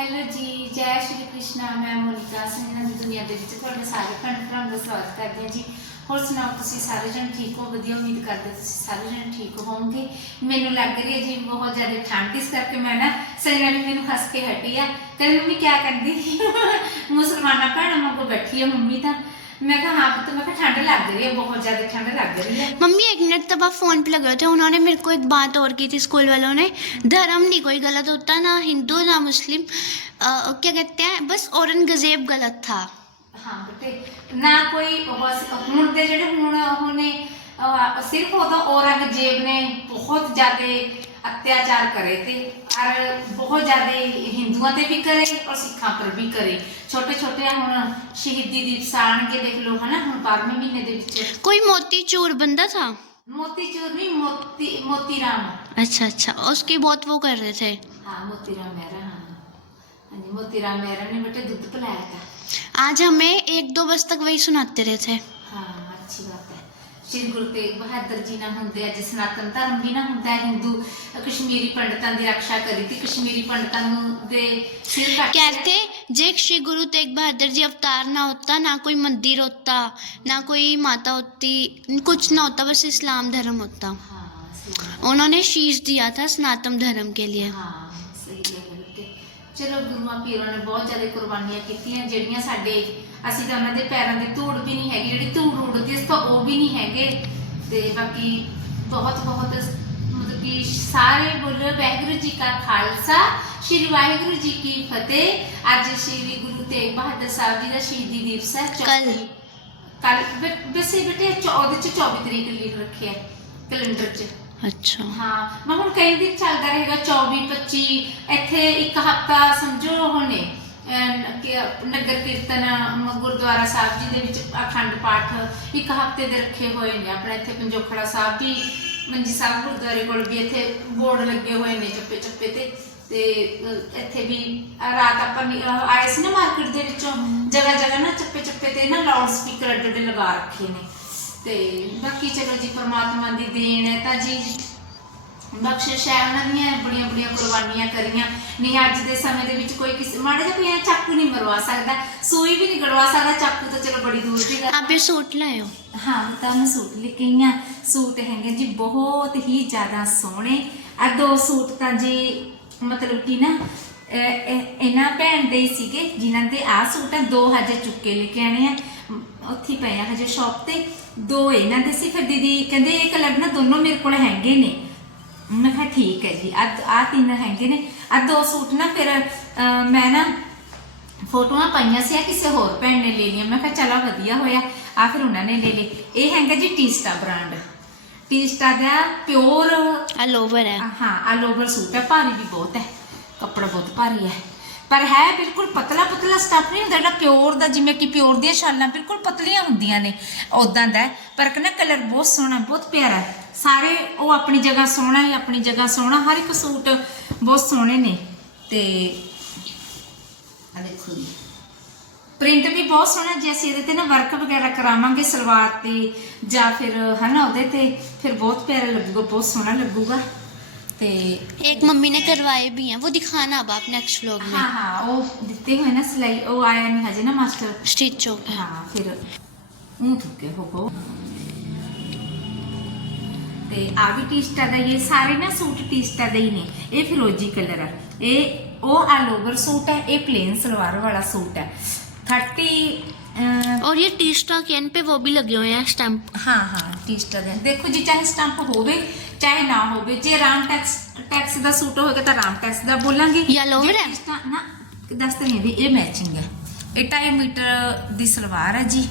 Hello ਜੀ, ਜੈ ਸ਼੍ਰੀ ਕ੍ਰਿਸ਼ਨਾ, ਮੈਂ ਮੋਨਿਕਾ ਸਿੰਘਾਂ ਦੀ ਦੁਨੀਆ ਦੇ ਵਿੱਚ ਤੁਹਾਡੇ ਸਾਰੇ ਭੈਣ ਭਰਾਵਾਂ ਦਾ ਸਵਾਗਤ ਕਰਦੀ ਹਾਂ ਜੀ। ਹੋਰ ਸੁਣਾਓ, ਤੁਸੀਂ ਸਾਰੇ ਜਣ ਠੀਕ ਹੋ? ਵਧੀਆ, ਉਮੀਦ ਕਰਦੇ ਤੁਸੀਂ ਸਾਰੇ ਜਣ ਠੀਕ ਹੋਵੋਗੇ। ਮੈਨੂੰ ਲੱਗ ਰਹੀ ਹੈ ਜੀ, ਬਹੁਤ ਜ਼ਿਆਦਾ ਠੰਡ, ਇਸ ਕਰਕੇ ਮੈਂ ਨਾ ਸੰਗਣਾ ਵੀ ਮੈਨੂੰ ਹੱਸ ਕੇ ਹਟੀ ਆ। ਕਹਿੰਦੀ, ਮੰਮੀ ਕੀ ਕਰਦੀ ਮੁਸਲਮਾਨਾ ਭੈਣਾਂ ਵਾਂਗੂ ਬੈਠੀ ਹੈ ਮੰਮੀ ਤਾਂ। ਮੈਂ ਕਿਹਾ ਹਾਂ ਪੁੱਤ ਮੈਂ ਕਿਹਾ ਠੰਡ ਲੱਗ ਰਹੀ ਹੈ ਬਹੁਤ ਜ਼ਿਆਦਾ ਠੰਡ ਲੱਗ ਰਹੀ है मम्मी एक मिनट तब आप फोन पे लगे हुए थे उन्होंने मेरे को एक बात और की थी स्कूल वालों ने धर्म नहीं कोई गलत होता ना हिंदू ना मुस्लिम अ, क्या कहते हैं बस औरंगजेब गलत था ਹਾਂ ਬੇਟੇ ਨਾ ਕੋਈ ਬਸ ਹੁਣ ਦੇ ਜਿਹੜੇ ਹੁਣ ਉਹਨੇ ਅਹ, ਸਿਰਫ ਉਹਦਾ ਔਰੰਗਜ਼ੇਬ ਨੇ ਬਹੁਤ ਜ਼ਿਆਦਾ ਅਤਿਆਚਾਰ ਕਰੇ ਤੇ और बहुत ज़्यादा हिंदुओं पर भी करे और सिखा पर भी करे। छोटे छोटे हम शहीदी दिवस आने देख लो है ना? हम बारहवें महीने के कोई मोती चूर बंदा था? मोती चूर नहीं मोती मोती राम अच्छा अच्छा। उसकी बहुत वो कर रहे थे। हाँ मोती राम मेहरा हाँ।, हाँ मोती राम मेहरा ने बेटे दूध पिलाया था। आज हमें एक दो बज तक वही सुनाते रहे थे हाँ अच्छी बात है। ਸ਼੍ਰੀ ਗੁਰੂ ਤੇਗ ਬਹਾਦਰ ਜੀ ਨਾ ਹੁੰਦੇ ਅੱਜ ਸਨਾਤਨ ਧਰਮ ਵੀ ਨਾ ਹੁੰਦਾ ਹੈ ਹਿੰਦੂ ਅ, ਕਸ਼ਮੀਰੀ ਪੰਡਤਾਂ ਦੀ ਰੱਖਿਆ ਕਰੀ ਤੀ ਕਸ਼ਮੀਰੀ ਪੰਡਤਾਂ ਨੂੰ ਦੇ ਸਿਰ ਕੱਟ कहते जे श्री गुरु तेग बहादुर जी अवतार ना होता ना कोई मंदिर होता ना कोई माता होती कुछ ना होता बस इस्लाम धर्म होता ਹਾਂ ਸਹੀ उन्होंने शीश दिया था सनातन धर्म के लिए ਹਾਂ ਸਹੀ ਗੱਲ ਹੈ ਬੇਟੇ ਚਲੋ ਗੁਰੂਆਂ ਪੀਰਾਂ ਨੇ ਬਹੁਤ ਜ਼ਿਆਦਾ ਕੁਰਬਾਨੀਆਂ ਕੀਤੀਆਂ ਜਿਹੜੀਆਂ ਸਾਡੇ ਅਸੀਂ ਤਾਂ ਉਹਨਾਂ ਦੇ ਪੈਰਾਂ ਦੀ ਧੂੜ ਵੀ ਨਹੀਂ ਹੈਗੀ ਜਿਹੜੀ ਧੂੜ ਉੜਦੀ ਸੀ ਤਾਂ ਉਹ ਵੀ ਨਹੀਂ ਹੈਗੇ। ਤੇ ਬਾਕੀ ਬਹੁਤ ਬਹੁਤ ਮਤਲਬ ਕਿ ਸਾਰੇ ਬੋਲੋ ਵਾਹਿਗੁਰੂ ਜੀ ਕਾ ਖਾਲਸਾ ਸ੍ਰੀ ਵਾਹਿਗੁਰੂ ਜੀ ਕੀ ਫਤਿਹ। ਅੱਜ ਸ੍ਰੀ ਗੁਰੂ ਤੇਗ ਬਹਾਦਰ ਸਾਹਿਬ ਜੀ ਦਾ ਸ਼ਹੀਦੀ ਦਿਵਸ ਹੈ ਕੱਲ੍ਹ। ਕੱਲ ਵੈਸੇ ਬੇਟੇ ਚੌ- ਉਹਦੇ ਚ 24 ਤਰੀਕ ਲਿਖ ਰੱਖਿਆ ਕੈਲੰਡਰ 'ਚ। ਅੱਛਾ। ਹਾਂ ਮੈਂ ਕਈ ਦਿਨ ਚੱਲਦਾ ਰਹੇਗਾ 24 25 ਇੱਥੇ ਇੱਕ ਹਫਤਾ ਸਮਝੋ ਹੁਣੇ ਨਗਰ ਕੀਰਤਨ ਗੁਰਦੁਆਰਾ ਸਾਹਿਬ ਜੀ ਦੇ ਵਿੱਚ ਅਖੰਡ ਪਾਠ ਇੱਕ ਹਫ਼ਤੇ ਦੇ ਰੱਖੇ ਹੋਏ ਨੇ। ਆਪਣੇ ਇੱਥੇ ਪੰਜੋਖੜਾ ਸਾਹਿਬ ਵੀ ਮੰਜੀ ਸਾਹਿਬ ਗੁਰਦੁਆਰੇ ਕੋਲ ਵੀ ਇੱਥੇ ਬੋਰਡ ਲੱਗੇ ਹੋਏ ਨੇ ਚੱਪੇ ਚੱਪੇ ਤੇ। ਤੇ ਇੱਥੇ ਵੀ ਰਾਤ ਆਪਾਂ ਆਏ ਸੀ ਨਾ ਮਾਰਕੀਟ ਦੇ ਵਿੱਚੋਂ ਜਗ੍ਹਾ ਜਗ੍ਹਾ ਨਾ ਚੱਪੇ ਚੱਪੇ ਤੇ ਨਾ ਲਾਊਡ ਸਪੀਕਰ ਅੱਡੇ ਲਗਾ ਰੱਖੇ ਨੇ। ਤੇ ਬਾਕੀ ਚਲੋ ਜੀ ਪ੍ਰਮਾਤਮਾ ਦੀ ਦੇਣ ਹੈ ਤਾਂ ਜੀ ਬਖਸ਼ਿਸ਼ ਹੈ ਉਹਨਾਂ ਦੀਆਂ ਬੜੀਆਂ ਬੜੀਆਂ ਕੁਰਬਾਨੀਆਂ ਕਰੀਆਂ। ਨਹੀਂ ਅੱਜ ਦੇ ਸਮੇਂ ਦੇ ਵਿੱਚ ਕੋਈ ਕਿਸੇ ਮਾੜੇ ਜਿਹਾ ਕੋਈ ਚਾਕੂ ਨਹੀਂ ਮਰਵਾ ਸਕਦਾ। ਸੂਈ ਵੀ ਨਹੀਂ ਗੜਵਾ ਸਕਦਾ ਚੱਕ ਤਾਂ ਚਲੋ ਬੜੀ ਦੂਰ ਦੀ ਗੱਲ ਆਪੇ ਸੂਟ ਲਾਇਓ ਹਾਂ ਤਾਂ ਮੈਂ ਸੂਟ ਲੈ ਸੂਟ ਹੈਗੇ ਜੀ ਬਹੁਤ ਹੀ ਜ਼ਿਆਦਾ ਸੋਹਣੇ। ਆ ਦੋ ਸੂਟ ਤਾਂ ਜੀ ਮਤਲਬ ਕਿ ਨਾ ਇਹਨਾਂ ਭੈਣ ਦੇ ਹੀ ਸੀਗੇ ਜਿਨ੍ਹਾਂ ਦੇ ਆ ਸੂਟ ਆ ਦੋ ਹਜੇ ਚੁੱਕੇ ਲੈ ਕੇ ਆਣੇ ਆ। ਉੱਥੇ ਪਏ ਆ ਹਜੇ ਸ਼ਾਪ ਤੇ। ਦੋ ਇਹਨਾਂ ਦੇ ਸੀ ਫਿਰ ਦੀਦੀ ਕਹਿੰਦੇ ਇਹ ਕਲਰ ਨਾ ਦੋਨੋਂ ਮੇਰੇ ਕੋਲ ਹੈਗੇ ਨੇ। ਮੈਂ ਕਿਹਾ ਠੀਕ ਹੈ ਜੀ ਆ ਆ ਤਿੰਨ ਹੈਗੇ ਨੇ। ਆ ਦੋ ਸੂਟ ਨਾ ਫਿਰ ਮੈਂ ਨਾ ਫੋਟੋਆਂ ਪਾਈਆਂ ਸੀ ਆ ਕਿਸੇ ਹੋਰ ਭੈਣ ਨੇ ਲੈ ਲਈਆਂ। ਮੈਂ ਕਿਹਾ ਚਲੋ ਵਧੀਆ ਹੋਇਆ ਆ ਫਿਰ ਉਹਨਾਂ ਨੇ ਲੈ ਲਏ। ਇਹ ਹੈਗਾ ਜੀ ਟੀਸਟਾ ਬ੍ਰਾਂਡ ਟੀਸਟਾ ਦਾ ਪਿਓਰ ਆਲ ਓਵਰ ਹੈ। ਹਾਂ ਆਲ ਓਵਰ ਸੂਟ ਹੈ ਭਾਰੀ ਵੀ ਬਹੁਤ ਹੈ। ਕੱਪੜਾ ਬਹੁਤ ਭਾਰੀ ਹੈ। ਪਰ ਹੈ ਬਿਲਕੁਲ ਪਤਲਾ ਪਤਲਾ ਸਟਫ ਨਹੀਂ ਹੁੰਦਾ ਜਿਹੜਾ ਪਿਓਰ ਦਾ, ਜਿਵੇਂ ਕਿ ਪਿਓਰ ਦੀਆਂ ਸ਼ਾਲਾਂ ਬਿਲਕੁਲ ਪਤਲੀਆਂ ਹੁੰਦੀਆਂ ਨੇ ਉਦਾਂ ਦਾ ਪਰ ਕਹਿੰਦਾ ਕਲਰ ਬਹੁਤ ਸੋਹਣਾ, ਬਹੁਤ ਪਿਆਰਾ ਹੈ। ਸਾਰੇ ਉਹ ਆਪਣੀ ਜਗ੍ਹਾ ਸੋਹਣਾ ਹੈ, ਆਪਣੀ ਜਗ੍ਹਾ ਸੋਹਣਾ, ਹਰ ਇੱਕ ਸੂਟ ਬਹੁਤ ਸੋਹਣੇ ਨੇ। ਤੇ ਆ ਦੇਖੋ ਜੀ। ਪ੍ਰਿੰਟ ਵੀ ਬਹੁਤ ਸੋਹਣਾ, ਜੇ ਅਸੀਂ ਇਹਦੇ ਤੇ ਨਾ ਵਰਕ ਵਗੈਰਾ ਕਰਾਵਾਂਗੇ ਸਲਵਾਰ ਤੇ ਜਾਂ ਫਿਰ ਹਨਾ ਉਹਦੇ ਤੇ, ਫਿਰ ਬਹੁਤ ਪਿਆਰਾ ਲੱਗੂਗਾ, ਬਹੁਤ ਸੋਹਣਾ ਲੱਗੂਗਾ। ਤੇ एक मम्मी ने करवाए भी हैं वो दिखाना अब आप नेक्स्ट व्लॉग में ਹਾਂ ਹਾਂ ਉਹ ਦਿੱਤੇ ਹੋਏ ਨਾ ਸਿਲਾਈ ਉਹ ਆਇਆ ਨਹੀਂ ਹਜੇ ਨਾ ਮਾਸਟਰ स्टिच हो गया ਹਾਂ ਫਿਰ ਉਹ ਥੁੱਕੇ ਹੋ ਹੋ ਤੇ ਆ ਵੀ ਟੀਸਟਾ ਦਾ ਹੀ ਇਹ ਸਾਰੇ ਨਾ ਸੂਟ ਟੀਸਟਾ ਦੇ ਹੀ ਨੇ ਇਹ ਫਿਰੋਜੀ ਕਲਰ ਆ ਇਹ ਉਹ ਆਲ ਓਵਰ ਸੂਟ ਹੈ ਇਹ ਪਲੇਨ ਸਲਵਾਰ ਵਾਲਾ ਸੂਟ ਹੈ 30 ਅਹ, और ये टी स्टॉक के एंड पे वो भी लगे हुए हैं स्टैम्प ਹਾਂ ਹਾਂ ਟੀਸਟਾ ਦਾ ਦੇਖੋ ਜੀ ਚਾਹੇ ਸਟੰਪ ਹੋਵੇ ਚਾਹੇ ਨਾ ਹੋਵੇ ਜੇ ਰਾਮ ਟੈਕਸ ਟੈਕਸ ਦਾ ਸੂਟ ਹੋਵੇਗਾ ਤਾਂ ਰਾਮ ਟੈਕਸ ਦਾ ਬੋਲਾਂਗੇ। Yellow ਜੇ ਹੈ? ਨਾ ਦੱਸ ਤਾਂ ਨਹੀਂ ਵੀ ਇਹ ਮੈਚਿੰਗ ਹੈ। ਇਹ 2.5 ਮੀਟਰ ਦੀ ਸਲਵਾਰ ਹੈ ਜੀ।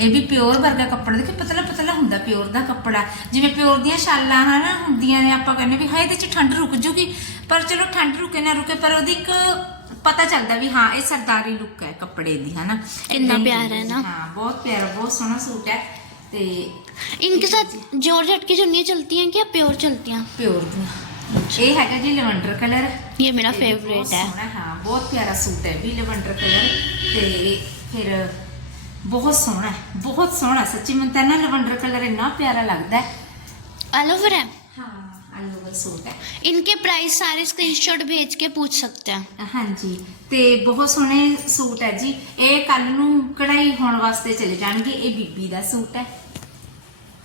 ਇਹ ਵੀ ਪਿਓਰ ਵਰਗਾ ਕੱਪੜਾ ਦੇਖੋ ਪਤਲਾ ਪਤਲਾ ਹੁੰਦਾ ਪਿਓਰ ਦਾ ਕੱਪੜਾ। ਜਿਵੇਂ ਪਿਓਰ ਦੀਆਂ ਸ਼ਾਲਾਂ ਹਨਾ ਹੁੰਦੀਆਂ ਨੇ ਆਪਾਂ ਕਹਿੰਦੇ ਵੀ ਹਾਏ ਇਹਦੇ ਚ ਠੰਡ ਰੁਕ ਜੂਗੀ। ਪਰ ਚਲੋ ਠੰਡ ਰੁਕੇ ਨਾ ਰੁਕੇ ਪਰ ਉਹਦੀ ਇੱਕ ਪਤਾ ਚੱਲਦਾ ਵੀ ਹਾਂ ਇਹ ਸਰਦਾਰੀ ਲੁੱਕ ਹੈ ਕੱਪੜੇ ਦੀ ਹਨਾ? ਕਿੰਨਾ ਪਿਆਰਾ ਹੈ ਨਾ। ਹਾਂ ਬਹੁਤ ਪਿਆਰਾ ਬਹੁਤ ਸੋਹਣਾ ਸੂਟ ਹੈ। ਤੇ इनके साथ जॉर्जेट की चुन्नी चलती हैं क्या प्योर चलती हैं ਪਿਓਰ ਦੀਆਂ ਇਹ ਹੈਗਾ ਜੀ ਲੈਵੈਂਡਰ ਕਲਰ ये मेरा फेवरेट है ਹਾਂ ਬਹੁਤ ਪਿਆਰਾ ਸੂਟ ਹੈ ਵੀ ਲੈਵੈਂਡਰ ਕਲਰ ਤੇ ਫਿਰ ਬਹੁਤ ਸੋਹਣਾ ਹੈ ਬਹੁਤ ਸੋਹਣਾ ਸੱਚੀ ਮੈਨੂੰ ਤਾਂ ਨਾ ਲੈਵੈਂਡਰ ਕਲਰ ਇੰਨਾ ਪਿਆਰਾ ਲੱਗਦਾ ਹੈ ऑल ओवर है ਹਾਂ ਆਲ ਓਵਰ ਸੂਟ ਹੈ इनके प्राइस सारे स्क्रीनशॉट भेज के पूछ सकते हैं ਹਾਂਜੀ ਤੇ ਬਹੁਤ ਸੋਹਣੇ ਸੂਟ ਹੈ ਜੀ ਇਹ ਕੱਲ ਨੂੰ ਕਢਾਈ ਹੋਣ ਵਾਸਤੇ ਚਲੇ ਜਾਣਗੇ ਇਹ ਬੀਬੀ ਦਾ ਸੂਟ ਹੈ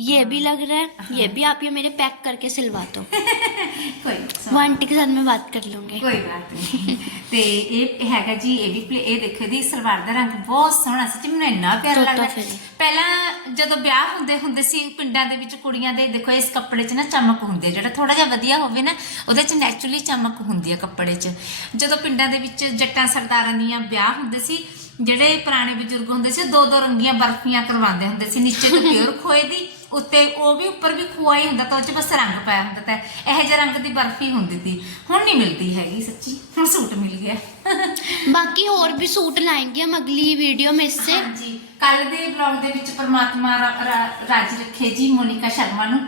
ये भी लग रहा है ये भी आप ये मेरे पैक करके सिलवा दो ਕੋਈ वो ਸਵਾਲ आंटी के साथ मैं बात कर लूंगी ਕੋਈ ਬਾਤ ਨਹੀਂ ਤੇ ਇਹ ਹੈਗਾ ਜੀ ਇਹ ਵੀ ਪਲੇ- ਇਹ ਦੇਖੋ ਦੀ ਸਲਵਾਰ ਦਾ ਰੰਗ ਬਹੁਤ ਸੋਹਣਾ ਸੱਚੀ ਮੈਨੂੰ ਇੰਨਾ ਪਿਆਰਾ ਤੋਤਾ ਲੱਗਦਾ ਫਿਰ। ਪਹਿਲਾਂ ਜਦੋਂ ਵਿਆਹ ਹੁੰਦੇ ਹੁੰਦੇ ਸੀ ਪਿੰਡਾਂ ਦੇ ਵਿੱਚ ਕੁੜੀਆਂ ਦੇ ਦੇਖੋ ਇਸ ਕੱਪੜੇ 'ਚ ਨਾ ਚਮਕ ਹੁੰਦੀ ਹੈ ਜਿਹੜਾ ਥੋੜਾ ਜਿਹਾ ਵਧੀਆ ਹੋਵੇ ਨਾ ਉਹਦੇ 'ਚ ਨੈਚੁਰਲੀ ਚਮਕ ਹੁੰਦੀ ਹੈ ਕੱਪੜੇ 'ਚ ਜਦੋਂ ਪਿੰਡਾਂ ਦੇ ਵਿੱਚ ਜੱਟਾਂ ਸਰਦਾਰਾਂ ਦੀਆਂ ਵਿਆਹ ਹੁੰਦੇ ਸੀ ਜਿਹੜੇ ਪੁਰਾਣੇ ਬਜ਼ੁਰਗ ਹੁੰਦੇ ਸੀ ਦੋ ਦੋ ਰੰਗੀਆਂ ਬਰਫੀਆਂ ਕਰਵਾਉਂਦੇ ਹੁੰਦੇ ਸੀ ਨੀਚੇ ਤੋਂ ਪਿਓਰ ਖੋਏ ਦੀ ਉੱਤੇ ਉਹ ਵੀ ਉੱਪਰ ਵੀ ਖੋਆ ਹੀ ਹੁੰਦਾ ਤਾਂ ਉਹ 'ਚ ਬਸ ਰੰਗ ਪਾਇਆ ਹੁੰਦਾ ਤਾਂ ਇਹੋ ਜਿਹੇ ਰੰਗ ਦੀ ਬਰਫੀ ਹੁੰਦੀ ਸੀ ਹੁਣ ਨਹੀਂ ਮਿਲਦੀ ਹੈਗੀ ਸੱਚੀ ਹੁਣ ਸੂਟ ਮਿਲ ਗਿਆ बाकी और भी सूट लाएंगे हम अगली वीडियो में इससे ਹਾਂਜੀ ਕੱਲ ਦੇ ਬਲੌਗ ਦੇ ਵਿੱਚ ਪ੍ਰਮਾਤਮਾ ਰਾ- ਰਾ- ਰਾਜ ਰੱਖੇ ਜੀ ਮੋਨਿਕਾ ਸ਼ਰਮਾ ਨੂੰ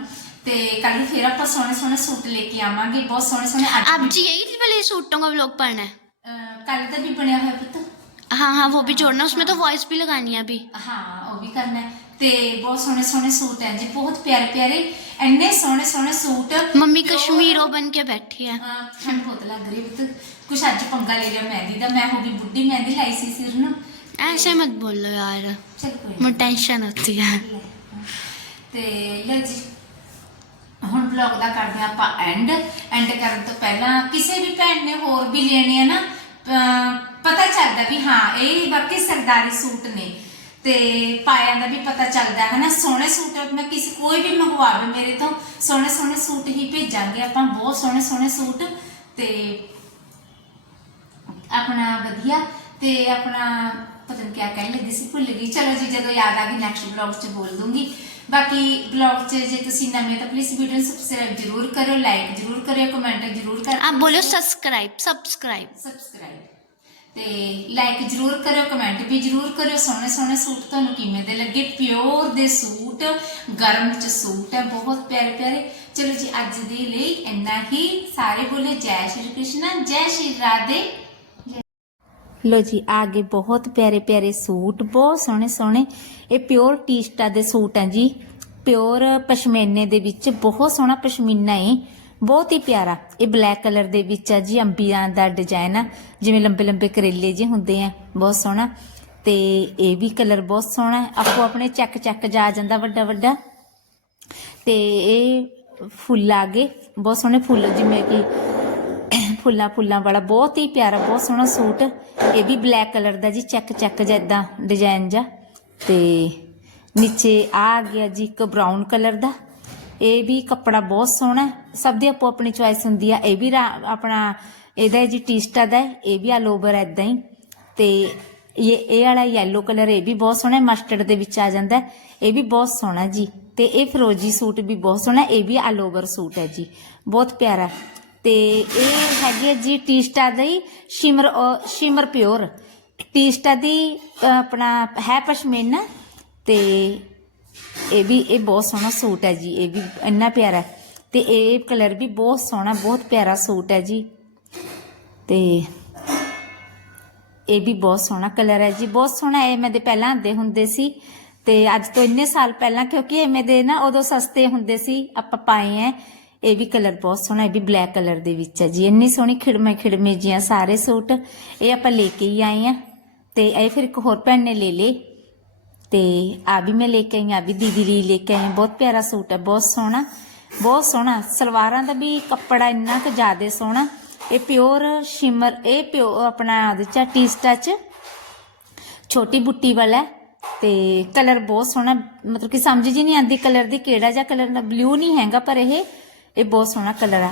ਤੇ ਕੱਲ ਫਿਰ ਆਪਾਂ ਸੋਹਣੇ ਸੋਹਣੇ ਸੂਟ ਲੈ ਕੇ ਆਵਾਂਗੇ ਬਹੁਤ ਸੋਹਣੇ ਸੋਹਣੇ आप ਅੱਜ जी यही वाले सूटों का ब्लॉग पढ़ना है ਕੱਲ ਦਾ ਵੀ ਬਣਿਆ ਹੋਇਆ ਪੁੱਤ हाँ हाँ वो भी जोड़ना उसमें तो वॉइस भी लगानी है अभी ਹਾਂ ਉਹ ਵੀ ਕਰਨਾ ਹੈ। ਤੇ ਬਹੁਤ ਸੋਹਣੇ ਸੋਹਣੇ ਸੂਟ ਹੈ ਜੀ ਬਹੁਤ ਪਿਆਰੇ ਪਿਆਰੇ ਐਨੇ ਸੋਹਣੇ ਸੋਹਣੇ ਸੂਟ ਮੰਮੀ ਜੋ- ਕਸ਼ਮੀਰੋ ਬਣ ਕੇ ਬੈਠੀ ਹੈ। ਹਾਂ ਠੰਡ ਬਹੁਤ ਲੱਗ ਰਹੀ ਬਤ ਕੁਛ ਅੱਜ ਪੰਗਾ ਲੈ ਲਿਆ ਮਹਿੰਦੀ ਦਾ ਮੈਂ ਹੋ ਗਈ ਬੁੱਢੀ ਮਹਿੰਦੀ ਲਾਈ ਸੀ ਸਿਰ ਨੂੰ। ਐਸੇ ਮਤ ਬੋਲੋ ਯਾਰ। ਚਲ ਕੋਈ ਨਹੀਂ। ਮੈਨੂੰ ਟੈਨਸ਼ਨ ਹੁੰਦੀ ਹੈ। ਤੇ ਲਓ ਜੀ ਹੁਣ ਬਲੌਗ ਦਾ ਕਰਦੇ ਹਾਂ ਆਪਾਂ ਐਂਡ ਐਂਡ ਕਰਨ ਤੋਂ ਪਹਿਲਾਂ ਕਿਸੇ ਵੀ ਭੈਣ ਨੇ ਹੋਰ ਵੀ ਲੈਣੇ ਆ ਨਾ ਅਮ ਪਤਾ ਚੱਲਦਾ ਵੀ ਹਾਂ ਇਹ ਬਾਕੀ ਸਰਦਾਰੀ ਸੂਟ ਨੇ। ਤੇ ਪਾਇਆਂ ਦਾ ਵੀ ਪਤਾ ਚੱਲਦਾ ਹੈ ਨਾ ਸੋਹਣੇ ਸੂਟ ਮੈਂ ਕਿਸੇ ਕੋਈ ਵੀ ਮੰਗਵਾਵੇ ਮੇਰੇ ਤੋਂ ਸੋਹਣੇ ਸੋਹਣੇ ਸੂਟ ਹੀ ਭੇਜਾਂਗੇ ਆਪਾਂ ਬਹੁਤ ਸੋਹਣੇ ਸੋਹਣੇ ਸੂਟ ਤੇ ਆਪਣਾ ਵਧੀਆ ਤੇ ਆਪਣਾ ਪਤਾ ਨਹੀਂ ਕਿਆ ਕਹਿਣ ਲੱਗੀ ਸੀ ਭੁੱਲ ਗਈ। ਚਲੋ ਜੀ ਜਦੋਂ ਯਾਦ ਆ ਗਈ ਨੈਕਸਟ ਬਲੌਗ 'ਚ ਬੋਲ ਦੂੰਗੀ। ਬਾਕੀ ਬਲੌਗ 'ਚ ਜੇ ਤੁਸੀਂ ਨਵੇਂ ਤਾਂ ਪਲੀਜ਼ ਵੀਡੀਓ ਨੂੰ ਸਬਸਕ੍ਰਾਈਬ ਜ਼ਰੂਰ ਕਰੋ ਲਾਈਕ ਜ਼ਰੂਰ ਕਰਿਓ ਕਮੈਂਟ ਜ਼ਰੂਰ ਕਰੋ ਆਪ ਬੋਲੋ ਸਬਸਕ੍ਰਾਈਬ ਸਬਸਕ੍ਰਾਈਬ ਸਬਸਕ੍ਰਾਈਬ ਤੇ ਲਾਈਕ ਜ਼ਰੂਰ ਕਰਿਓ ਕਮੈਂਟ ਵੀ ਜ਼ਰੂਰ ਕਰਿਓ। ਸੋਹਣੇ ਸੋਹਣੇ ਸੂਟ ਤੁਹਾਨੂੰ ਕਿਵੇਂ ਦੇ ਲੱਗੇ? ਪਿਓਰ ਦੇ ਸੂਟ, ਗਰਮ ਚ ਸੂਟ ਹੈ, ਬਹੁਤ ਪਿਆਰੇ ਪਿਆਰੇ। ਚਲੋ ਜੀ, ਅੱਜ ਦੇ ਲਈ ਇੰਨਾ ਹੀ। ਸਾਰੇ ਬੋਲੇ ਜੈ ਸ਼੍ਰੀ ਕ੍ਰਿਸ਼ਨ, ਜੈ ਸ਼੍ਰੀ ਰਾਧੇ। ਲੋ ਜੀ ਆਗੇ ਬਹੁਤ ਪਿਆਰੇ ਪਿਆਰੇ ਸੂਟ, ਬਹੁਤ ਸੋਹਣੇ ਸੋਹਣੇ। ਇਹ ਪਿਓਰ ਟੀਸਟਾ ਦੇ ਸੂਟ ਹੈ ਜੀ। ਪਿਓਰ ਪਸ਼ਮੀਨੇ ਦੇ ਵਿੱਚ ਬਹੁਤ ਸੋਹਣਾ ਪਸ਼ਮੀਨਾ ਹੈ। ਬਹੁਤ ਹੀ ਪਿਆਰਾ। ਇਹ ਬਲੈਕ ਕਲਰ ਦੇ ਵਿੱਚ ਆ ਜੀ, ਅੰਬੀਆਂ ਦਾ ਡਿਜ਼ਾਈਨ ਆ। ਜਿਵੇਂ ਲੰਬੇ ਲੰਬੇ ਕਰੇਲੇ ਜੇ ਹੁੰਦੇ ਆ, ਬਹੁਤ ਸੋਹਣਾ। ਤੇ ਇਹ ਵੀ ਕਲਰ ਬਹੁਤ ਸੋਹਣਾ ਆਪੋ ਆਪਣੇ ਚੱਕ ਚੱਕ ਜਾ ਜਾਂਦਾ ਵੱਡਾ ਵੱਡਾ। ਤੇ ਇਹ ਫੁੱਲ ਆ ਗਏ। ਬਹੁਤ ਸੋਹਣੇ ਫੁੱਲ, ਜਿਵੇਂ ਕਿ ਫੁੱਲਾਂ ਫੁੱਲਾਂ ਵਾਲਾ ਬਹੁਤ ਹੀ ਪਿਆਰਾ, ਬਹੁਤ ਸੋਹਣਾ ਸੂਟ। ਇਹ ਵੀ ਬਲੈਕ ਕਲਰ ਦਾ ਜੀ, ਚੱਕ ਚੱਕ ਜਿਹਾ ਡਿਜ਼ਾਈਨ ਜਾ ਤੇ ਨੀਚੇ ਆ ਆ ਗਿਆ ਜੀ ਇੱਕ ਬਰਾਊਨ ਕਲਰ ਦਾ। ਇਹ ਵੀ ਕੱਪੜਾ ਬਹੁਤ ਸੋਹਣਾ ਸਭ ਦੀ ਆਪੋ ਆਪਣੀ ਚੁਆਇਸ ਹੁੰਦੀ ਆ। ਇਹ ਵੀ ਰਾ- ਆਪਣਾ ਇਹਦਾ ਜੀ ਟੀਸਟਾ ਦਾ ਇਹ ਵੀ ਆਲ ਓਵਰ ਐਦਾਂ ਹੀ। ਤੇ ਇਹ ਇਹ ਵਾਲਾ ਯੈਲੋ ਕਲਰ ਇਹ ਵੀ ਬਹੁਤ ਸੋਹਣਾ ਮਸਟਰਡ ਦੇ ਵਿੱਚ ਆ ਜਾਂਦਾ ਇਹ ਵੀ ਬਹੁਤ ਸੋਹਣਾ ਜੀ। ਤੇ ਇਹ ਫਰੋਜੀ ਸੂਟ ਵੀ ਬਹੁਤ ਸੋਹਣਾ ਇਹ ਵੀ ਆਲ ਓਵਰ ਸੂਟ ਹੈ ਜੀ। ਬਹੁਤ ਪਿਆਰਾ। ਤੇ ਇਹ ਹੈਗੀ ਹੈ ਜੀ ਟੀਸਟਾ ਦੀ ਸ਼ਿਮਰ ਅ, ਸ਼ਿਮਰ ਪਿਓਰ ਟੀਸਟਾ ਦੀ ਆਪਣਾ ਹੈ ਪਸ਼ਮੀਨਾ। ਤੇ ਇਹ ਵੀ, ਇਹ ਬਹੁਤ ਸੋਹਣਾ ਸੂਟ ਹੈ ਜੀ, ਇਹ ਵੀ ਇੰਨਾ ਪਿਆਰਾ ਹੈ। ਤੇ ਇਹ ਕਲਰ ਵੀ ਬਹੁਤ ਸੋਹਣਾ, ਬਹੁਤ ਪਿਆਰਾ ਸੂਟ ਹੈ ਜੀ। ਤੇ ਇਹ ਵੀ ਬਹੁਤ ਸੋਹਣਾ ਕਲਰ ਹੈ ਜੀ, ਬਹੁਤ ਸੋਹਣਾ ਇਹ ਮੈਂ ਦੇ ਪਹਿਲਾਂ ਆਂਦੇ ਹੁੰਦੇ ਸੀ। ਤੇ ਅੱਜ ਤੋਂ ਇੰਨੇ ਸਾਲ ਪਹਿਲਾਂ, ਕਿਉਂਕਿ ਐਵੇਂ ਦੇ ਨਾ ਉਦੋਂ ਸਸਤੇ ਹੁੰਦੇ ਸੀ, ਆਪਾਂ ਪਾਏ ਐ। ਇਹ ਵੀ ਕਲਰ ਬਹੁਤ ਸੋਹਣਾ, ਇਹ ਵੀ ਬਲੈਕ ਕਲਰ ਦੇ ਵਿੱਚ ਹੈ ਜੀ। ਇੰਨੀ ਸੋਹਣੀ ਖਿੜਮੇ ਖਿੜਮੇ ਜੀਆਂ ਸਾਰੇ ਸੂਟ, ਇਹ ਆਪਾਂ ਲੈ ਕੇ ਹੀ ਆਏ ਆ। ਤੇ ਇਹ ਫਿਰ ਇੱਕ ਹੋਰ ਭੈਣ ਨੇ ਲੈ ਲਏ। ਤੇ ਆ ਵੀ ਮੈਂ ਲੈ ਕੇ ਆਈ, ਆ ਵੀ ਦੀਦੀ ਲਈ ਲੈ ਕੇ ਆਈ। ਬਹੁਤ ਪਿਆਰਾ ਸੂਟ ਹੈ, ਬਹੁਤ ਸੋਹਣਾ ਬਹੁਤ ਸੋਹਣਾ। ਸਲਵਾਰਾਂ ਦਾ ਵੀ ਕੱਪੜਾ ਇੰਨਾ ਕੁ ਜ਼ਿਆਦਾ ਸੋਹਣਾ। ਇਹ ਪਿਓਰ ਸ਼ਿਮਰ ਇਹ ਪਿਓ ਆਪਣਾ ਉਹਦੇ ਚ ਟੀਸਟਾ ਚ ਛੋਟੀ ਬੁੱਟੀ ਵਾਲਾ ਹੈ ਤੇ ਕਲਰ ਬਹੁਤ ਸੋਹਣਾ। ਮਤਲਬ ਕਿ ਸਮਝ ਜੀ ਨਹੀਂ ਆਂਦੀ ਕਲਰ ਦੀ ਕਿਹੜਾ ਜਿਹਾ ਕਲਰ ਦਾ। ਬਲੂ ਨਹੀਂ ਹੈਗਾ ਪਰ ਇਹ ਇਹ ਬਹੁਤ ਸੋਹਣਾ ਕਲਰ ਆ।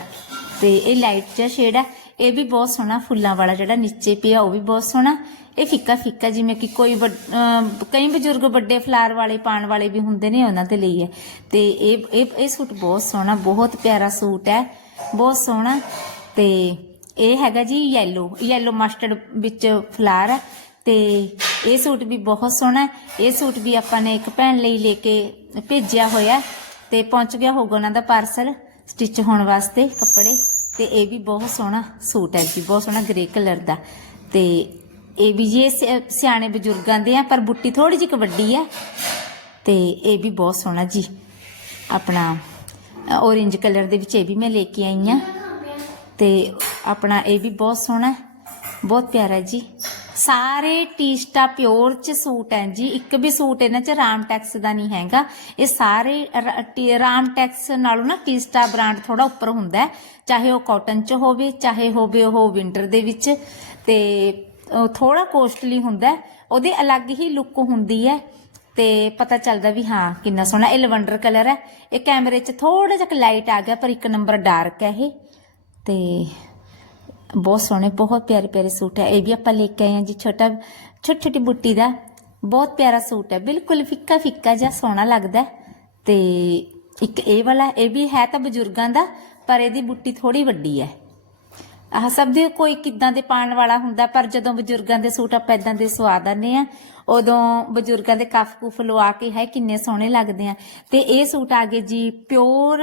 ਤੇ ਇਹ ਲਾਈਟ ਜਿਹਾ ਸ਼ੇਡ ਹੈ ਇਹ ਵੀ ਬਹੁਤ ਸੋਹਣਾ ਫੁੱਲਾਂ ਵਾਲਾ ਜਿਹੜਾ ਨੀਚੇ ਪਿਆ, ਉਹ ਵੀ ਬਹੁਤ ਸੋਹਣਾ। ਇਹ ਫਿੱਕਾ ਫਿੱਕਾ ਜਿਵੇਂ ਕਿ ਕੋਈ ਵੱਡ- ਕਈ ਬਜ਼ੁਰਗ ਵੱਡੇ ਫਲਾਰ ਵਾਲੇ, ਪਾਣ ਵਾਲੇ ਵੀ ਹੁੰਦੇ ਨੇ ਉਹਨਾਂ ਦੇ ਲਈ ਹੈ ਤੇ ਇਹ ਇਹ ਇਹ ਸੂਟ ਬਹੁਤ ਸੋਹਣਾ, ਬਹੁਤ ਪਿਆਰਾ ਸੂਟ ਹੈ, ਬਹੁਤ ਸੋਹਣਾ। ਤੇ ਇਹ ਹੈਗਾ ਜੀ ਯੈਲੋ ਯੈਲੋ ਮਸਟਰਡ ਵਿੱਚ ਫਲਾਰ। ਹੈ ਤੇ ਇਹ ਸੂਟ ਵੀ ਬਹੁਤ ਸੋਹਣਾ ਹੈ। ਇਹ ਸੂਟ ਵੀ ਆਪਾਂ ਨੇ ਇੱਕ ਭੈਣ ਲਈ ਲੈ ਕੇ ਭੇਜਿਆ ਹੋਇਆ ਹੈ ਤੇ ਪਹੁੰਚ ਗਿਆ ਹੋਊਗਾ ਉਹਨਾਂ ਦਾ ਪਾਰਸਲ ਸਟਿਚ ਹੋਣ ਵਾਸਤੇ ਕੱਪੜੇ। ਤੇ ਇਹ ਵੀ ਬਹੁਤ ਸੋਹਣਾ ਸੂਟ ਹੈ ਜੀ, ਬਹੁਤ ਸੋਹਣਾ ਗ੍ਰੇ ਕਲਰ ਦਾ। ਤੇ ਇਹ ਵੀ ਜੀ, ਇਹ ਸਿ- ਸਿਆਣੇ ਬਜ਼ੁਰਗਾਂ ਦੇ ਆ, ਪਰ ਬੁੱਟੀ ਥੋੜੀ ਜਿਹੀ ਕੁ ਵੱਡੀ ਹੈ ਤੇ ਇਹ ਵੀ ਬਹੁਤ ਸੋਹਣਾ ਜੀ, ਆਪਣਾ ਔਰੇਂਜ ਕਲਰ ਦੇ ਵਿੱਚ ਇਹ ਵੀ ਮੈਂ ਲੈ ਕੇ ਆਈ ਆ ਤੇ ਆਪਣਾ ਇਹ ਵੀ ਬਹੁਤ ਸੋਹਣਾ, ਬਹੁਤ ਪਿਆਰਾ ਜੀ। ਸਾਰੇ ਟੀਸਟਾ ਪਿਓਰ ਚ ਸੂਟ ਹੈ ਜੀ। ਇੱਕ ਵੀ ਸੂਟ ਇਹਨਾਂ ਚ ਰਾਮ ਟੈਕਸ ਦਾ ਨਹੀਂ ਹੈਗਾ। ਇਹ ਸਾਰੇ ਰ- ਟੀ- ਰਾਮ ਟੈਕਸ ਨਾਲੋਂ ਨਾ ਟੀਸਟਾ ਬ੍ਰਾਂਡ ਥੋੜਾ ਉੱਪਰ ਹੁੰਦਾ ਹੈ। ਚਾਹੇ ਉਹ ਕਾਟਨ ਚ ਹੋਵੇ, ਚਾਹੇ ਹੋਵੇ ਉਹ ਵਿੰਟਰ ਦੇ ਵਿੱਚ। ਤੇ ਥੋੜਾ ਕੋਸਟਲੀ ਹੁੰਦਾ ਹੈ। ਉਹਦੀ ਅਲੱਗ ਹੀ ਲੁੱਕ ਹੁੰਦੀ ਹੈ। ਤੇ ਪਤਾ ਚੱਲਦਾ ਵੀ ਹਾਂ, ਕਿੰਨਾ ਸੋਹਣਾ। ਇਹ ਲਵੰਡਰ ਕਲਰ ਹੈ। ਇਹ ਕੈਮਰੇ 'ਚ ਥੋੜਾ ਜਿਹਾ ਲਾਈਟ ਆ ਗਿਆ, ਪਰ ਇੱਕ ਨੰਬਰ ਡਾਰਕ ਹੈ ਇਹ। ਤੇ ਬਹੁਤ ਸੋਹਣੇ, ਬਹੁਤ ਪਿਆਰੇ ਪਿਆਰੇ ਸੂਟ ਹੈ। ਇਹ ਵੀ ਆਪਾਂ ਲੈ ਕੇ ਆਏ ਹਾਂ ਜੀ, ਛੋਟਾ, ਛੋਟੀ ਛੋਟੀ ਬੁੱਟੀ ਦਾ। ਬਹੁਤ ਪਿਆਰਾ ਸੂਟ ਹੈ, ਬਿਲਕੁਲ ਫਿੱਕਾ ਫਿੱਕਾ ਜਿਹਾ ਸੋਹਣਾ ਲੱਗਦਾ ਤੇ ਇੱਕ ਇਹ ਵਾਲਾ, ਇਹ ਵੀ ਹੈ ਤਾਂ ਬਜ਼ੁਰਗਾਂ ਦਾ, ਪਰ ਇਹਦੀ ਬੁੱਟੀ ਥੋੜੀ ਵੱਡੀ ਹੈ। ਆਹ ਸਭ ਦੇ ਕੋਈ ਕਿੱਦਾਂ ਦੇ ਪਾਣ ਵਾਲਾ ਹੁੰਦਾ, ਪਰ ਜਦੋਂ ਬਜ਼ੁਰਗਾਂ ਦੇ ਸੂਟ ਆਪਾਂ ਇਦਾਂ ਦੇ ਸਵਾ ਦਿੰਦੇ ਆ ਉਦੋਂ ਬਜ਼ੁਰਗਾਂ ਦੇ ਕਫ ਕੁਫ ਲਵਾ ਕੇ ਹੈ ਕਿੰਨੇ ਸੋਹਣੇ ਲੱਗਦੇ ਆ। ਤੇ ਇਹ ਸੂਟ ਆ ਗਏ ਜੀ, ਪਿਓਰ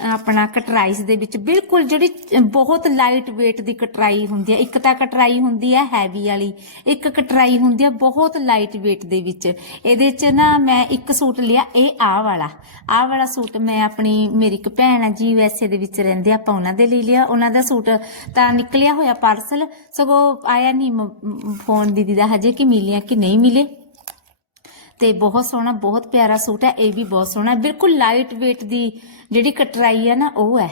ਆਪਣਾ ਕਟਰਾਈਸ ਦੇ ਵਿੱਚ ਬਿਲਕੁਲ ਜਿਹੜੀ ਬਹੁਤ ਲਾਈਟ weight ਦੀ ਕਟਰਾਈ ਹੁੰਦੀ ਹੈ, ਇੱਕ ਤਾਂ ਕਟਰਾਈ ਹੁੰਦੀ ਹੈ ਹੈਵੀ ਵਾਲੀ, ਇੱਕ ਕਟਰਾਈ ਹੁੰਦੀ ਹੈ ਬਹੁਤ ਲਾਈਟ weight ਦੇ ਵਿੱਚ। ਇਹਦੇ ਚ ਨਾ ਮੈਂ ਇੱਕ ਸੂਟ ਲਿਆ, ਇਹ ਆ ਵਾਲਾ। ਆਹ ਵਾਲਾ ਸੂਟ ਮੈਂ ਆਪਣੀ, ਮੇਰੀ ਇੱਕ ਭੈਣ ਆ ਜੀ ਯੂਐਸਏ ਦੇ ਵਿੱਚ ਰਹਿੰਦੇ ਆਪਾਂ ਉਹਨਾਂ ਦੇ ਲਈ ਲਿਆ। ਉਹਨਾਂ ਦਾ ਸੂਟ ਤਾਂ ਨਿਕਲਿਆ ਹੋਇਆ ਪਾਰਸਲ ਸਗੋਂ ਆਇਆ ਨਹੀਂ ਫੋਨ ਦੀਦੀ ਦਾ ਹਜੇ ਕਿ ਮਿਲਿਆ ਕਿ ਨਹੀਂ ਮਿਲੇ। ਤੇ ਬਹੁਤ ਸੋਹਣਾ ਬਹੁਤ ਪਿਆਰਾ ਸੂਟ ਹੈ ਇਹ ਵੀ ਬਹੁਤ ਸੋਹਣਾ ਬਿਲਕੁਲ ਲਾਈਟ weight ਦੀ ਜਿਹੜੀ ਕਟਰਾਈ ਹੈ ਨਾ ਉਹ ਹੈ।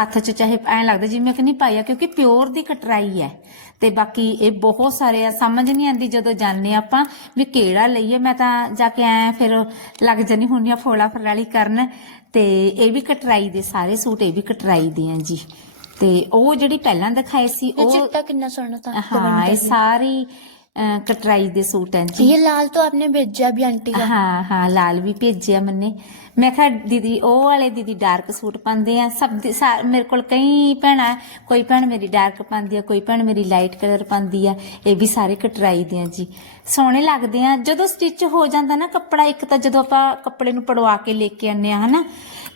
ਹੱਥ 'ਚ ਚਾਹੇ ਐਂ ਲੱਗਦਾ ਜਿਵੇਂ ਕਿ ਨਹੀਂ ਪਾਇਆ ਕਿਉਂਕਿ ਪਿਓਰ ਦੀ ਕਟਰਾਈ ਹੈ। ਤੇ ਬਾਕੀ ਇਹ ਬਹੁਤ ਸਾਰੇ ਆ ਸਮਝ ਨਹੀਂ ਆਂਦੀ ਜਦੋਂ ਜਾਣਨੇ ਆਪਾਂ ਵੀ ਕਿਹੜਾ ਲਈਏ। ਮੈਂ ਤਾਂ ਜਾ ਕੇ ਐ ਫਿਰ ਲੱਗ ਜਣੀ ਹੁੰਨੀ ਆ ਫੋਲਾ ਫਰਾਲੀ ਕਰਨ। ਤੇ ਇਹ ਵੀ ਕਟਰਾਈ ਦੇ ਸਾਰੇ ਸੂਟ ਇਹ ਵੀ ਕਟਰਾਈ ਦੇ ਆ ਜੀ। ਤੇ ਉਹ ਜਿਹੜੀ ਪਹਿਲਾਂ ਦਿਖਾਏ ਸੀ ਉਹ ਚਿੱਟਾ ਕਿੰਨਾ ਸੋਹਣਾ ਤਾਂ ਹਾਂ ਇਹ ਸਾਰੀ ਕਟਰਾਈ ਦੇ ਸੂਟ ਹੈ ਜੀ ये लाल तो आपने भेजा भी आंटी का ਹਾਂ ਹਾਂ ਲਾਲ ਵੀ ਭੇਜਿਆ ਮੈਨੇ ਮੈਂ ਕਿਹਾ ਦੀਦੀ ਉਹ ਵਾਲੇ ਦੀਦੀ ਡਾਰਕ ਸੂਟ ਪਾਉਂਦੇ ਆ। ਸਭ ਦੇ ਸਾ- ਮੇਰੇ ਕੋਲ ਕਈ ਭੈਣਾਂ ਕੋਈ ਭੈਣ ਮੇਰੀ ਡਾਰਕ ਪਾਉਂਦੀ ਆ ਕੋਈ ਭੈਣ ਮੇਰੀ ਲਾਈਟ ਕਲਰ ਪਾਉਂਦੀ ਆ। ਇਹ ਵੀ ਸਾਰੇ ਕਟਰਾਈ ਦੇ ਆ ਜੀ। ਸੋਹਣੇ ਲੱਗਦੇ ਆ। ਜਦੋਂ ਸਟਿਚ ਹੋ ਜਾਂਦਾ ਨਾ ਕੱਪੜਾ ਇੱਕ ਤਾਂ ਜਦੋਂ ਆਪਾਂ ਕੱਪੜੇ ਨੂੰ ਪੜਵਾ ਕੇ ਲੈ ਕੇ ਆਨੇ ਆ ਹਨਾ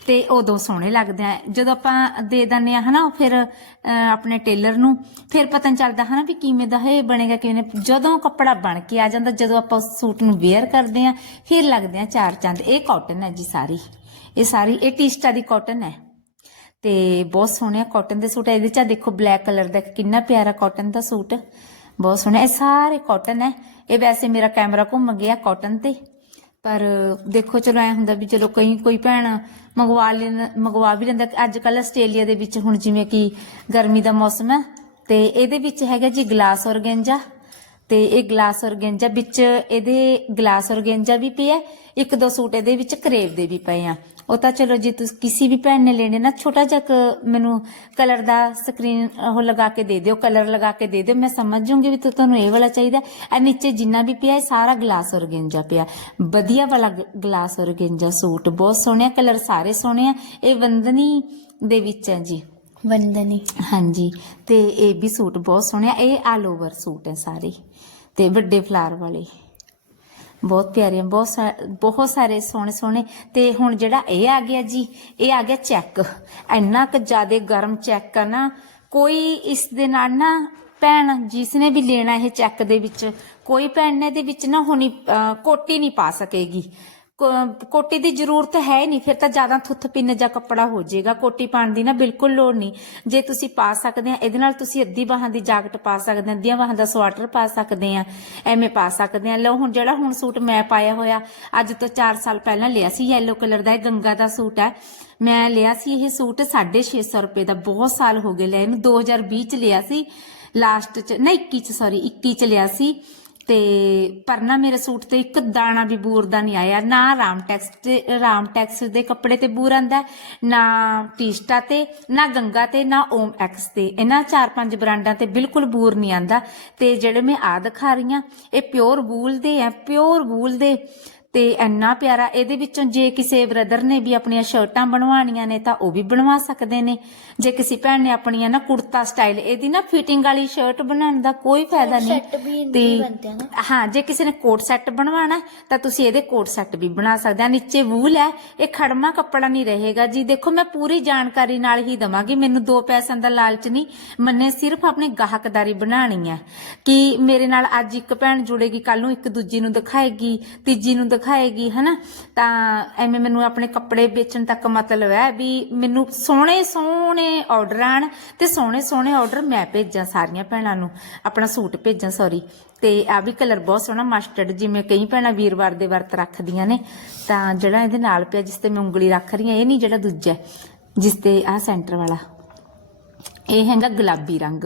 ਤੇ ਉਦੋਂ ਸੋਹਣੇ ਲੱਗਦੇ ਆ। ਜਦੋਂ ਆਪਾਂ ਦੇ ਦਿੰਦੇ ਆ ਹਨਾ ਫਿਰ ਅਹ, ਆਪਣੇ ਟੇਲਰ ਨੂੰ ਫਿਰ ਪਤਾ ਨਹੀਂ ਚੱਲਦਾ ਹਨਾ ਵੀ ਕਿਵੇਂ ਦਾ ਇਹ ਬਣੇਗਾ ਕਿਵੇਂ ਨਹੀਂ। ਜਦੋਂ ਕੱਪੜਾ ਬਣ ਕੇ ਆ ਜਾਂਦਾ ਜਦੋਂ ਆਪਾਂ ਉਸ ਸੂਟ ਨੂੰ ਵੇਅਰ ਕਰਦੇ ਆ ਫਿਰ ਲੱਗਦੇ ਆ ਚਾਰ ਚੰਦ। ਇਹ ਕਾਟਨ ਹੈ ਜੀ ਸਾਰਾ। ਸਾਰੀ। ਇਹ ਸਾਰੀ, ਇਹ ਟੀਸਟਾ ਦੀ ਕਾਟਨ ਹੈ। ਤੇ ਬਹੁਤ ਸੋਹਣਾ ਕਾਟਨ ਦੇ ਸੂਟ ਹੈ ਇਹਦੇ ਚ ਦੇਖੋ ਬਲੈਕ ਕਲਰ ਦਾ ਕਿੰਨਾ ਪਿਆਰਾ ਕਾਟਨ ਦਾ ਸੂਟ। ਬਹੁਤ ਸੋਹਣਾ ਇਹ ਸਾਰੇ ਕਾਟਨ ਹੈ। ਇਹ ਵੈਸੇ ਮੇਰਾ ਕੈਮਰਾ ਘੁੰਮ ਗਿਆ ਕਾਟਨ ਤੇ। ਪਰ ਦੇਖੋ, ਚਲੋ ਐ ਹੁੰਦਾ ਵੀ ਚਲੋ ਕਈ, ਕੋਈ ਭੈਣ ਮੰਗਵਾ ਲੈਣ, ਮੰਗਵਾ ਵੀ ਲੈਂਦਾ ਅੱਜ ਕੱਲ ਆਸਟ੍ਰੇਲੀਆ ਦੇ ਵਿੱਚ ਹੁਣ ਜਿਵੇਂ ਕਿ ਗਰਮੀ ਦਾ ਮੌਸਮ ਹੈ। ਤੇ ਇਹਦੇ ਵਿੱਚ ਹੈਗਾ ਜੀ ਗਲਾਸ ਔਰਗੈਂਜਾ ਤੇ ਇਹ ਗਲਾਸ ਔਰਗੈਂਜਾ ਵਿੱਚ ਇਹਦੇ ਗਲਾਸ ਔਰਗੈਂਜਾ ਵੀ ਪਿਆ, ਇੱਕ ਦੋ ਸੂਟ ਇਹਦੇ ਵਿੱਚ ਕਰੇਵ ਦੇ ਵੀ ਪਏ ਆ। ਉਹ ਤਾਂ ਚਲੋ ਜੇ ਤੁਸੀਂ ਕਿਸੇ ਵੀ ਭੈਣ ਨੇ ਲੈਣੇ ਨਾ, ਛੋਟਾ ਜਿਹਾ ਮੈਨੂੰ ਕਲਰ ਦਾ ਸਕਰੀਨ, ਉਹ ਲਗਾ ਕੇ ਦੇ ਦਿਓ, ਕਲਰ ਲਗਾ ਕੇ ਦੇ ਦਿਓ, ਮੈਂ ਸਮਝ ਜੂੰਗੀ ਵੀ ਤੁਹਾਨੂੰ ਇਹ ਵਾਲਾ ਚਾਹੀਦਾ। ਇਹ ਨੀਚੇ ਜਿੰਨਾ ਵੀ ਪਿਆ, ਇਹ ਸਾਰਾ ਗਲਾਸ ਔਰਗੈਂਜਾ ਪਿਆ। ਵਧੀਆ ਵਾਲਾ ਗ- ਗਲਾਸ ਔਰਗੈਂਜਾ ਸੂਟ, ਬਹੁਤ ਸੋਹਣੇ ਕਲਰ ਸਾਰੇ ਸੋਹਣੇ ਆ। ਇਹ ਵੰਦਨੀ ਦੇ ਵਿੱਚ ਹੈ ਜੀ। ਵੰਦਨੀ ਹਾਂਜੀ, ਤੇ ਇਹ ਵੀ ਸੂਟ ਬਹੁਤ ਸੋਹਣਾ ਇਹ ਆਲ ਓਵਰ ਸੂਟ ਹੈ ਸਾਰੇ। ਤੇ ਵੱਡੇ ਫਲਾਰ ਵਾਲੇ। ਬਹੁਤ ਪਿਆਰੇ ਆ, ਬਹੁਤ ਬਹੁਤ ਸਾਰੇ ਸੋਹਣੇ ਸੋਹਣੇ। ਤੇ ਹੁਣ ਜਿਹੜਾ ਇਹ ਆ ਗਿਆ ਜੀ, ਇਹ ਆ ਗਿਆ ਚੈੱਕ ਇੰਨਾ ਕੁ ਜ਼ਿਆਦੇ ਗਰਮ ਚੈੱਕ ਆ ਨਾ, ਕੋਈ ਇਸ ਦੇ ਨਾਲ ਨਾ ਭੈਣ, ਜਿਸ ਨੇ ਵੀ ਲੈਣਾ ਇਹ ਚੈੱਕ ਦੇ ਵਿੱਚ, ਕੋਈ ਭੈਣ ਨੇ ਦੇ ਵਿੱਚ ਨਾ ਹੁਣੀ ਕੋਟੀ ਨਹੀਂ ਪਾ ਸਕੇਗੀ। ਕੋਟੀ ਦੀ ਜ਼ਰੂਰਤ ਹੈ ਨਹੀਂ, ਫਿਰ ਤਾਂ ਜ਼ਿਆਦਾ ਥੁੱਥ ਪਿੰਨ ਜਾਂ ਕੱਪੜਾ ਹੋ ਜਾਏਗਾ। ਕੋਟੀ ਪਾਉਣ ਦੀ ਨਾ ਬਿਲਕੁਲ ਲੋੜ ਨਹੀਂ। ਜੇ ਤੁਸੀਂ ਪਾ ਸਕਦੇ ਆ, ਇਹਦੇ ਨਾਲ ਤੁਸੀਂ ਅੱਧੀ ਬਾਹਾਂ ਦੀ ਜਾਕਟ ਪਾ ਸਕਦੇ ਆ, ਅੱਧੀਆਂ ਬਾਹਾਂ ਦਾ ਸਵਾਟਰ ਪਾ ਸਕਦੇ ਆ, ਐਵੇਂ ਪਾ ਸਕਦੇ ਆ। ਲਓ ਹੁਣ ਜਿਹੜਾ ਹੁਣ ਸੂਟ ਮੈਂ ਪਾਇਆ ਹੋਇਆ, ਅੱਜ ਤੋਂ 4 ਸਾਲ ਪਹਿਲਾਂ ਲਿਆ ਸੀ ਯੈਲੋ ਕਲਰ ਦਾ, ਇਹ ਗੰਗਾ ਦਾ ਸੂਟ ਹੈ। ਮੈਂ ਲਿਆ ਸੀ ਇਹ ਸੂਟ 650 ਰੁਪਏ ਦਾ, ਬਹੁਤ ਸਾਲ ਹੋ ਗਏ ਲਿਆ ਇਹਨੂੰ। 2020 ਚ ਲਿਆ ਸੀ ਲਾਸਟ ਚ, ਨਹੀਂ 21 ਚ ਸੌਰੀ 21 ਚ ਲਿਆ ਸੀ। ਤੇ ਪਰ ਨਾ ਮੇਰੇ ਸੂਟ ਤੇ ਇੱਕ ਦਾਣਾ ਵੀ ਬੂਰ ਦਾ ਨਹੀਂ ਆਇਆ। ਨਾ ਰਾਮ ਟੈਕਸ ਤੇ, ਰਾਮ ਟੈਕਸ ਦੇ ਕੱਪੜੇ ਤੇ ਬੂਰ ਆਂਦਾ ਨਾ ਟੀਸਟਾ ਤੇ, ਨਾ ਗੰਗਾ ਤੇ, ਨਾ ਓਮ ਐਕਸ ਤੇ। ਇਹਨਾਂ ਚਾਰ ਪੰਜ ਬ੍ਰਾਂਡਾਂ ਤੇ ਬਿਲਕੁਲ ਬੂਰ ਨਹੀਂ ਆਂਦਾ। ਤੇ ਜਿਹੜੇ ਮੈਂ ਆ ਦਿਖਾ ਰਹੀ ਆ ਇਹ ਪਿਓਰ ਵੂਲ ਦੇ ਆ ਪਿਓਰ ਵੂਲ ਦੇ। ਤੇ ਇੰਨਾ ਪਿਆਰਾ ਇਹਦੇ ਵਿੱਚੋਂ ਜੇ ਕਿਸੇ ਬ੍ਰਦਰ ਨੇ ਵੀ ਆਪਣੀਆਂ ਸ਼ਰਟਾਂ ਬਣਵਾਣੀਆਂ ਨੇ ਤਾਂ ਉਹ ਵੀ ਬਣਵਾ ਸਕਦੇ ਨੇ। ਜੇ ਕਿਸੇ ਭੈਣ ਨੇ ਆਪਣੀਆਂ ਨਾ ਕੁੜਤਾ ਸਟਾਈਲ ਇਹਦੀ ਨਾ ਫਿਟਿੰਗ ਵਾਲੀ ਸ਼ਰਟ ਬਣਾਉਣ ਦਾ ਕੋਈ ਫਾਇਦਾ ਨਹੀਂ ਤੇ ਹਾਂ ਜੇ ਕਿਸੇ ਨੇ ਕੋਟ ਸੈੱਟ ਬਣਵਾਣਾ ਤਾਂ ਤੁਸੀਂ ਇਹਦੇ ਕੋਟ ਸੈੱਟ ਵੀ ਬਣਾ ਸਕਦੇ ਆ। ਨੀਚੇ ਵੂਲ ਹੈ ਇਹ ਖੜਮਾ ਕੱਪੜਾ ਨਹੀਂ ਰਹੇਗਾ ਜੀ। ਦੇਖੋ ਮੈਂ ਪੂਰੀ ਜਾਣਕਾਰੀ ਨਾਲ ਹੀ ਦਵਾਂਗੀ। ਮੈਨੂੰ ਦੋ ਪੈਸਿਆਂ ਦਾ ਲਾਲਚ ਨਹੀਂ ਮੰਨੇ ਸਿਰਫ ਆਪਣੇ ਗਾਹਕਦਾਰੀ ਬਣਾਣੀ ਹੈ ਕਿ ਮੇਰੇ ਨਾਲ ਅੱਜ ਇੱਕ ਭੈਣ ਜੁੜੇਗੀ ਕੱਲ ਨੂੰ ਇੱਕ ਦੂਜੀ ਨੂੰ ਦਿਖਾਏਗੀ ਤੀਜੀ ਨੂੰ ਦਿਖਾਏਗੀ, ਹਨਾ? ਤਾਂ ਐਵੇਂ ਮੈਨੂੰ ਆਪਣੇ ਕੱਪੜੇ ਵੇਚਣ ਤੱਕ ਮਤਲਬ ਹੈ ਵੀ ਮੈਨੂੰ ਸੋਹਣੇ ਸੋਹਣੇ ਆਰਡਰ ਆਣ ਤੇ ਸੋਹਣੇ ਸੋਹਣੇ ਆਰਡਰ ਮੈਂ ਭੇਜਾਂ ਸਾਰੀਆਂ ਭੈਣਾਂ ਨੂੰ। ਆਪਣਾ ਸੂਟ ਭੇਜਾਂ ਸੌਰੀ ਤੇ ਆ ਵੀ ਕਲਰ ਬਹੁਤ ਸੋਹਣਾ ਮਸਟਰਡ ਜਿਵੇਂ ਕਈ ਭੈਣਾਂ ਵੀਰਵਾਰ ਦੇ ਵਰਤ ਰੱਖਦੀਆਂ ਨੇ। ਤਾਂ ਜਿਹੜਾ ਇਹਦੇ ਨਾਲ ਪਿਆ, ਜਿਸ ਤੇ ਮੈਂ ਉਂਗਲੀ ਰੱਖ ਰਹੀ ਹਾਂ, ਇਹ ਨਹੀਂ ਜਿਹੜਾ ਦੂਜਾ ਜਿਸ ਤੇ ਆ ਸੈਂਟਰ ਵਾਲਾ। ਇਹ ਹੈਗਾ ਗੁਲਾਬੀ ਰੰਗ।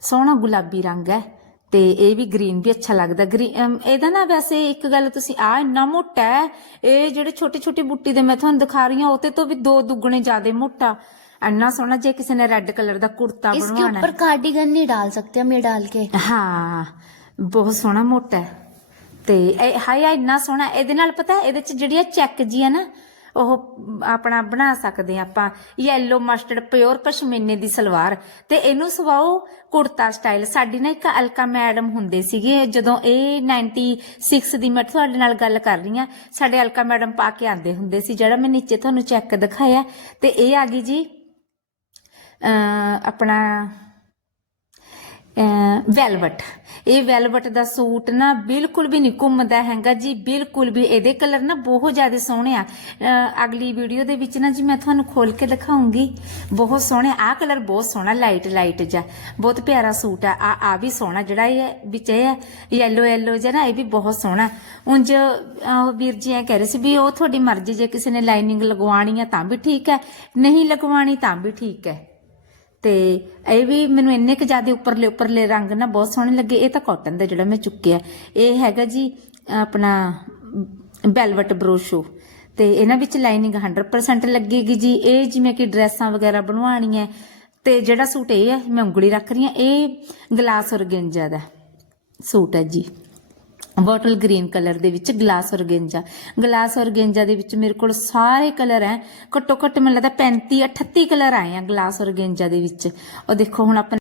ਸੋਹਣਾ ਗੁਲਾਬੀ ਰੰਗ ਹੈ। ਤੇ ਇਹ ਵੀ ਗ੍ਰੀਨ ਵੀ ਅੱਛਾ ਲੱਗਦਾ। ਇਹਦਾ ਨਾ ਵੈਸੇ ਇੱਕ ਗੱਲ ਤੁਸੀਂ ਆ ਇੰਨਾ ਮੋਟਾ ਹੈ ਇਹ ਜਿਹੜੇ ਛੋਟੇ ਛੋਟੇ ਬੁੱਟੀ ਦੇ ਮੈਂ ਤੁਹਾਨੂੰ ਦਿਖਾ ਰਹੀ ਹਾਂ ਉਹਤੇ ਤੋਂ ਵੀ ਦੋ ਦੁੱਗਣੇ ਜ਼ਿਆਦਾ ਮੋਟਾ। ਇੰਨਾ ਸੋਹਣਾ ਜੇ ਕਿਸੇ ਨੇ ਰੈੱਡ ਕਲਰ ਦਾ ਕੁੜਤਾ ਬਣਵਾਉਣਾ ਹੈ। ਇਸਕੇ ਉੱਪਰ ਕਾਰਡੀਗਨ ਨਹੀਂ ਡਾਲ ਸਕਦੇ ਹਮ ਡਾਲ ਕੇ। ਹਾਂ ਬਹੁਤ ਸੋਹਣਾ ਮੋਟਾ ਹੈ। ਤੇ ਹਾਏ ਇੰਨਾ ਸੋਹਣਾ ਇਹਦੇ ਨਾਲ ਪਤਾ ਇਹਦੇ ਚ ਜਿਹੜੀਆਂ ਚੈੱਕ ਜੀ ਆ ਨਾ ਉਹ ਆਪਣਾ ਬਣਾ ਸਕਦੇ ਆ ਆਪਾਂ। ਯੈਲੋ ਮਸਟਰਡ ਪਿਓਰ ਪਸ਼ਮੀਨੇ ਦੀ ਸਲਵਾਰ। ਤੇ ਇਹਨੂੰ ਸਵਾਓ ਕੁੜਤਾ ਸਟਾਈਲ ਸਾਡੀ ਨਾ ਇੱਕ ਅਲਕਾ ਮੈਡਮ ਹੁੰਦੇ ਸੀਗੇ, ਜਦੋਂ ਇਹ 96 ਦੀ ਮੈਂ ਤੁਹਾਡੇ ਨਾਲ ਗੱਲ ਕਰ ਰਹੀ ਆ ਸਾਡੇ ਅਲਕਾ ਮੈਡਮ ਪਾ ਕੇ ਆਂਦੇ ਹੁੰਦੇ ਸੀ, ਜਿਹੜਾ ਮੈਂ ਨੀਚੇ ਤੁਹਾਨੂੰ ਚੈੱਕ ਦਿਖਾਇਆ। ਤੇ ਇਹ ਆ ਗਈ ਜੀ ਆਪਣਾ ਵੈਲਵਟ ਇਹ ਵੈਲਵਟ ਦਾ ਸੂਟ ਨਾ ਬਿਲਕੁਲ ਵੀ ਨਹੀਂ ਘੁੰਮਦਾ ਹੈਗਾ ਜੀ, ਬਿਲਕੁਲ ਵੀ। ਇਹਦੇ ਕਲਰ ਨਾ ਬਹੁਤ ਜ਼ਿਆਦਾ ਸੋਹਣੇ ਆ। ਅਗਲੀ ਵੀਡੀਓ ਦੇ ਵਿੱਚ ਨਾ ਜੀ ਮੈਂ ਤੁਹਾਨੂੰ ਖੋਲ ਕੇ ਦਿਖਾਉਂਗੀ। ਬਹੁਤ ਸੋਹਣੇ, ਆਹ ਕਲਰ ਬਹੁਤ ਸੋਹਣਾ ਲਾਈਟ ਲਾਈਟ ਜਿਹਾ। ਬਹੁਤ ਪਿਆਰਾ ਸੂਟ ਆ। ਆ ਆ ਵੀ ਸੋਹਣਾ ਜਿਹੜਾ ਇਹ ਵਿੱਚ ਇਹ ਯੈਲੋ ਯੈਲੋ ਜਿਹਾ ਨਾ, ਇਹ ਵੀ ਬਹੁਤ ਸੋਹਣਾ। ਉਂਝ, ਅਹ ਵੀਰ ਜੀ ਐ ਕਹਿ ਰਹੇ ਸੀ ਵੀ ਉਹ ਤੁਹਾਡੀ ਮਰਜ਼ੀ, ਜੇ ਕਿਸੇ ਨੇ ਲਾਈਨਿੰਗ ਲਗਵਾਉਣੀ ਆ ਤਾਂ ਵੀ ਠੀਕ ਹੈ, ਨਹੀਂ ਲਗਵਾਉਣੀ ਤਾਂ ਵੀ ਠੀਕ ਹੈ। ਤੇ ਇਹ ਵੀ ਮੈਨੂੰ ਇੰਨੇ ਕੁ ਜ਼ਿਆਦਾ ਉੱਪਰਲੇ ਉੱਪਰਲੇ ਰੰਗ ਨਾ ਬਹੁਤ ਸੋਹਣੇ ਲੱਗੇ। ਇਹ ਤਾਂ ਕਾਟਨ ਦਾ ਜਿਹੜਾ ਮੈਂ ਚੁੱਕਿਆ। ਇਹ ਹੈਗਾ ਜੀ, ਆਪਣਾ ਬੈਲਵਟ ਬਰੋਸ਼ੋ ਤੇ ਇਹਨਾਂ ਵਿੱਚ ਲਾਈਨਿੰਗ 100% ਲੱਗੇਗੀ ਜੀ। ਇਹ ਜਿਵੇਂ ਕਿ ਡਰੈਸਾਂ ਵਗੈਰਾ ਬਣਵਾਉਣੀਆਂ। ਤੇ ਜਿਹੜਾ ਸੂਟ ਇਹ ਹੈ, ਮੈਂ ਉਂਗਲੀ ਰੱਖ ਰਹੀ ਹਾਂ। ਇਹ ਗਲਾਸ ਔਰਗੈਂਜਾ ਦਾ ਸੂਟ ਹੈ ਜੀ। ਬੋਟਲ ਗ੍ਰੀਨ ਕਲਰ ਦੇ ਵਿੱਚ ਗਲਾਸ ਔਰਗੈਂਜਾ। ਗਲਾਸ ਔਰਗੈਂਜਾ ਦੇ ਵਿੱਚ ਮੇਰੇ ਕੋਲ ਸਾਰੇ ਕਲਰ ਹੈ ਘੱਟੋ ਘੱਟ ਮੈਨੂੰ ਲੱਗਦਾ 35 38 ਕਲਰ ਆਏ ਆ ਗਲਾਸ ਔਰਗੈਂਜਾ ਦੇ ਵਿੱਚ। ਉਹ ਦੇਖੋ, ਹੁਣ ਆਪਾਂ